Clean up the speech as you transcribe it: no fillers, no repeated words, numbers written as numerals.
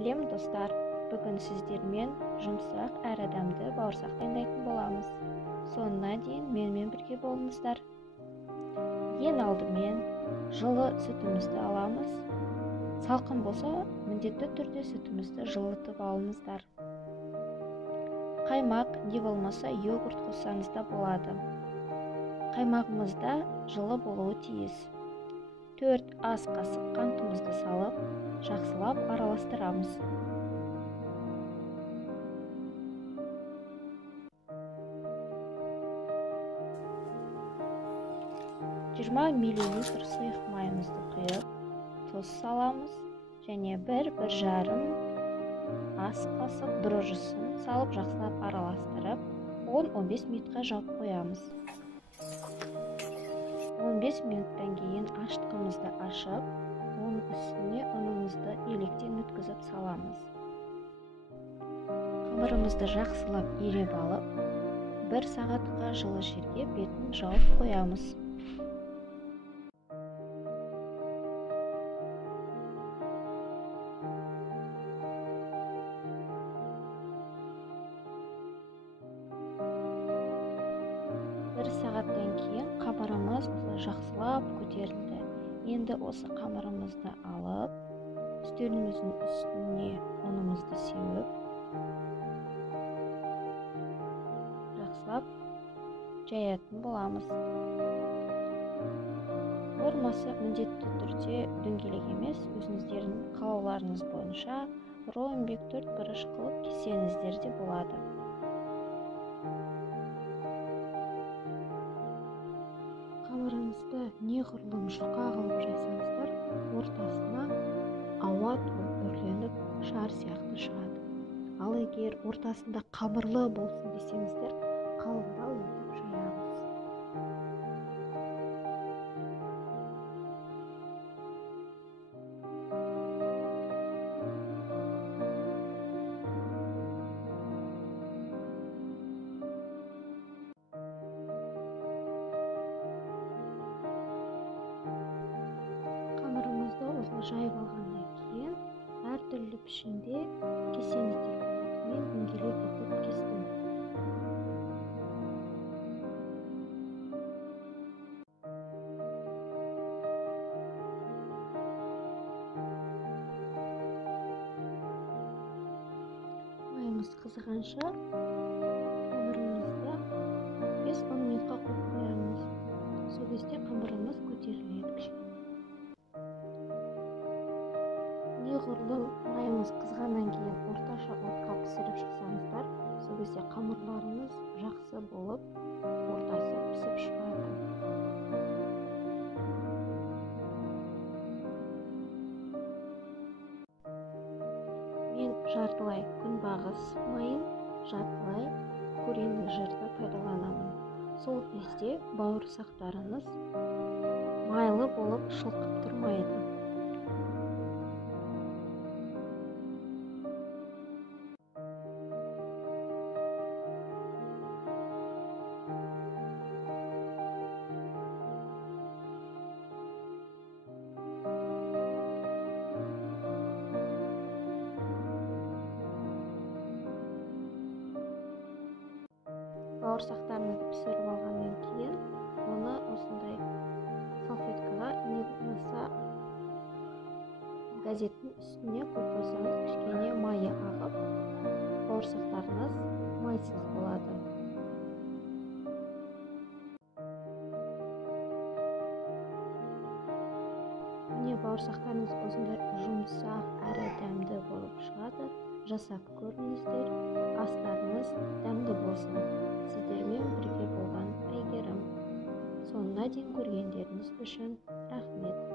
Сәлем достар, бүгін сіздермен жұмсақ әрі дәмді бауырсақ дайындайтын боламыз. Соңына дейін менімен бірге болыңыздар. Ең алдымен жылы сүтімізді аламыз. Салқын болса, міндетті түрде сүтімізді жылытып алыңыздар. Қаймақ не болмаса йогурт қоссаңыз да болады. Қаймағымыз да жылы болуы тиіс. 4 ас қасық қантымызды салып, жақсылап араластырамыз. мл сұйық майымызды құйып, тұз саламыз және 1-1,5 ас қасық дрожжысын салып жақсылап араластырып, 10-15 минутқа жауып қоямыз. 15 минуттан кейін аштығымызды ашып, оның үстіне ұнымызды електен өткізіп саламыз. Қамырымызды жақсылап ереп алып, 1 сағатқа жылы жерге бетін жауып қоямыз. Сағаттан кейін қамырымыз жақсылап көтерілді. Енді осы қамырымызды алып, үстеліміздің үстіне ұнымызды сеуіп, жақсылап жаятын боламыз. Формасы міндетті түрде дөңгелек емес, өзіңіздердің қалауларыңыз бойынша ромбик 4 бұрыш қылып кессеңіздер де болады. Қамырыңызды неғұрлым жұқа қылып жайсаңыздар, ортасына ауа толып үрленіп, шар сияқты шығады. Ал егер ортасында қамырлы болсын десеңіздер, қалыңдау етіп жаямыз. Осылай жайып алғаннан кейін әртүрлі пішінде кесеңіздер болады. Мен дөңгелек етіп кестім. Майымыз қызығанша қамырымызды 5-10 минутқа қойып қоямыз. Сол кезде қамырымыз көтеріледі кішкене. Неғұрлым майымыз қызғаннан кейін орташа отқа пісіріп шықсаңыздар, сол кезде қамырларыңыз жақсы болып, ортасы пісіп шығады. Мен жартылай күнбағыс майын, жартылай көреміз жырды пайдаланамын. Сол кезде бауырсақтарыңыз майлы болып шылқып тұрмайды. Бауырсақтарымызды пісіріп алғаннан кейін, оны осындай салфеткаға не болмаса газеттің үстіне қойып қойсаңыз, кішкене майы ағып, бауырсақтарыңыз майсыз болады. Міне бауырсақтарыңыз осындай жұмсақ әрі дәмді болып шығады. Жасап көріңіздер, астарыңыз дәмді болсын. Сіздермен бірге болған Әйгерім. Соңына дейін көргендеріңіз үшін рахмет.